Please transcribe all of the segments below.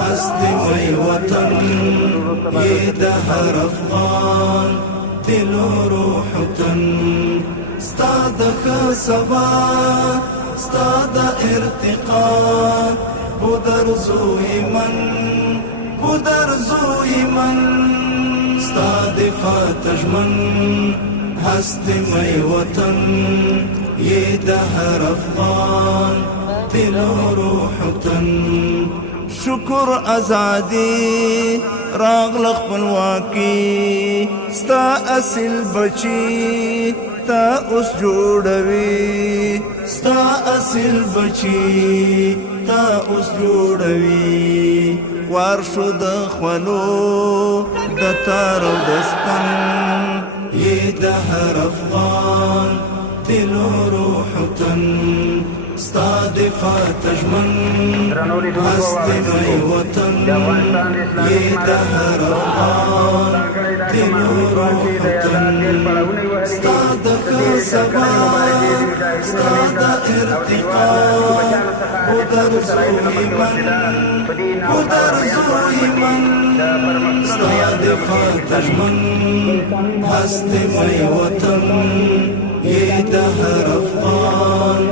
هست مئی وطن یہ دهر افغان دل و روح و تن ستا د ښه سبا ستا د ارتقا بدرزو ایمن ستا دفاع تجمن هست مئی وطن یہ دهر افغان دل و روح و تن شکر ازادی راغل خپلواکي ستا اصل بچي تا اوس جوړوي ستا اصل بچي تا اوس جوړوي وار شو د خولو د تار او د سپن یې دهر افغان دل و روح و تن ستا دفاع تجمن هست مئی وطن یہ دهر افغان دل و روح و تن ستا د ښه سبا ستا د ارتقا بدرزو ایمن ستا دفاع تجمن هست مئی وطن یہ دهر افغان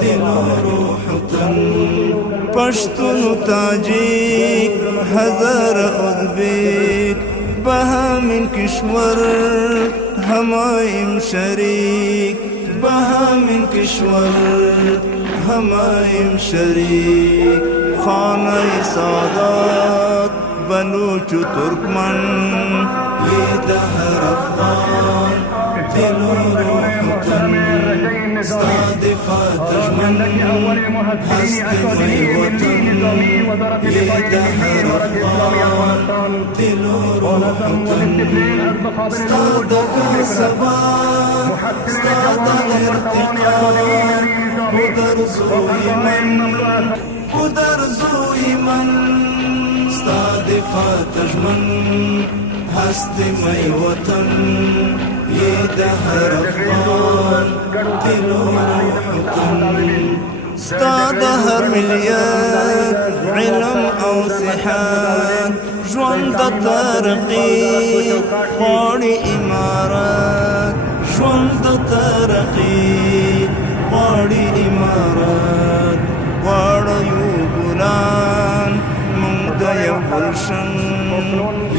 دل و روح و تن پشتون و تاجیک هزار ازبیک بهامین کشور همایم شریک بهامین کشور همایم شریک خانه سادات بلوچ و ترکمن یہ دهر افغان دل و روح و تن ستا دفاع تجمن هست مئی وطن یہ دهر افغان دل و روح و تن ستا د ښه سبا ستا د ارتقا بدرزو ایمن ستا دفاع تجمن هست مئی وطن یہ دهر افغان دل و روح و تن ستا د هر ملیت علم او صحت ژوند د ترقی غواړي امارت ژوند د ترقی غواړي امارت غواړو یو ګلان موږ د یو گلشن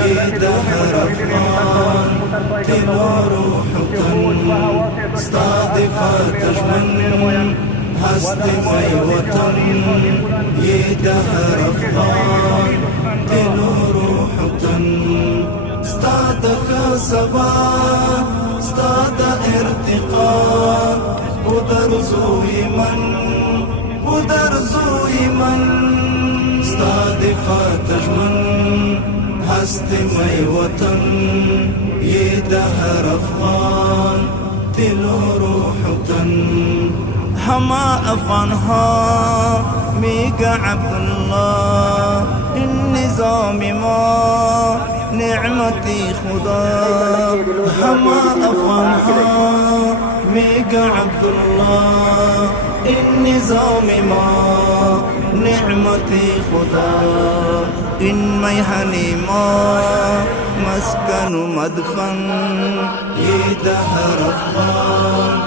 یہ دهر افغان دل و روح و تن ستا دفاع تجمن هست مئی وطن یہ دهر افغان دل و روح و تن ستا د ښه سبا ستا د ارتقا بدرزو ایمن ستا دفاع تجمن هست مئی وطن یہ دهر افغان دل و روح و تن ہما افغان ها میگا عبدالله این نظام ما نعمتی خدا ہما افغان ها میگا عبدالله این نظام ما نعمتی خدا این میهنی ما مسکن و مدفن یہ دهر افغان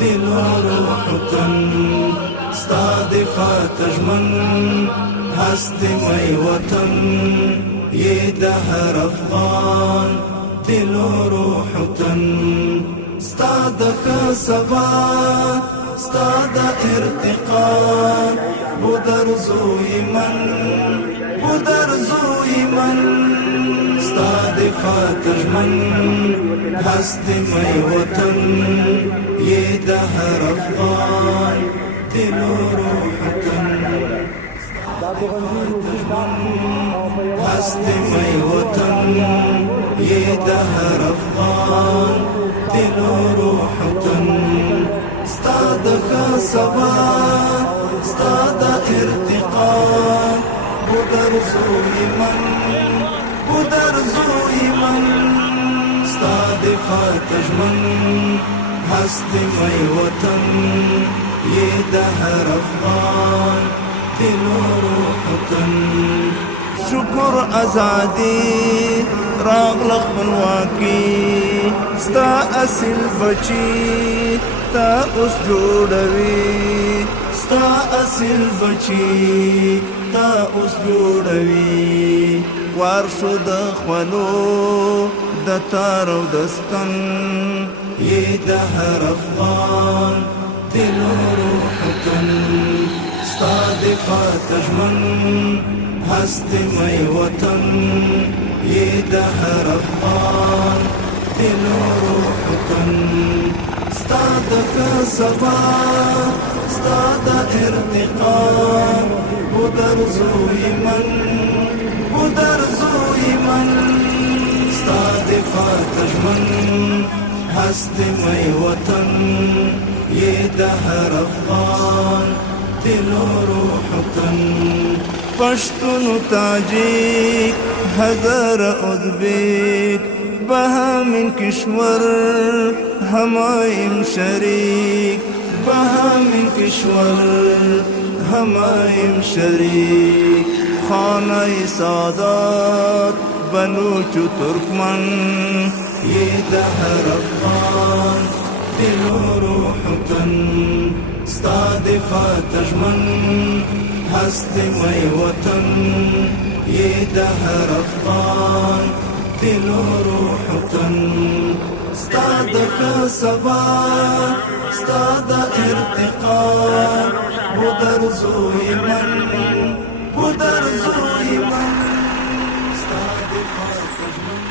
دل و روح و تن ستا دفاع تجمن هست مئی وطن یہ دهر افغان دل و روح و تن ستا د ښه سبا ستا د ارتقا بدرزو ایمن ستا دفاع تجمن هست مئی وطن یہ دهر افغان دل و روح و تن هست مئی وطن یہ دهر افغان دل و روح و تن ستا د ښه سبا ستا د ارتقا بدرزو ایمن ستا دفاع تجمن هست مئی وطن یہ دهر افغان دل و روح و تن. شکر ازادي راغله خپلواکي ستا اصل بچي تا اوس جوړوي ستا اصل بچي تا اوس جوړوي وار شو د خولو د تار او دستن یې د هر افغان دل و روح و تن. ستا دفاع تژمن هست مې وطن یې د هر افغان دل و روح و تن. ستا د سبا ستا د ارتقا بدرزوی من بدرزوی من. ستا دفاع تژمن هست مې وطن یې د هر افغان دل و روح و تن. پشتون و تاجیک هزار ازبیک بهامین کشور همایم شریک بهامین کشور همایم شریک. خانه سادات بلوچ و ترکمن یې د هر افغان دل و روح و تن. ستا دفاع تژمن هست مې وطن یې د هر افغان دل و روح و تن. ستا د سبا ستا د ارتقا بدرزوی من بدرزوی من. ستا دفاع تژمن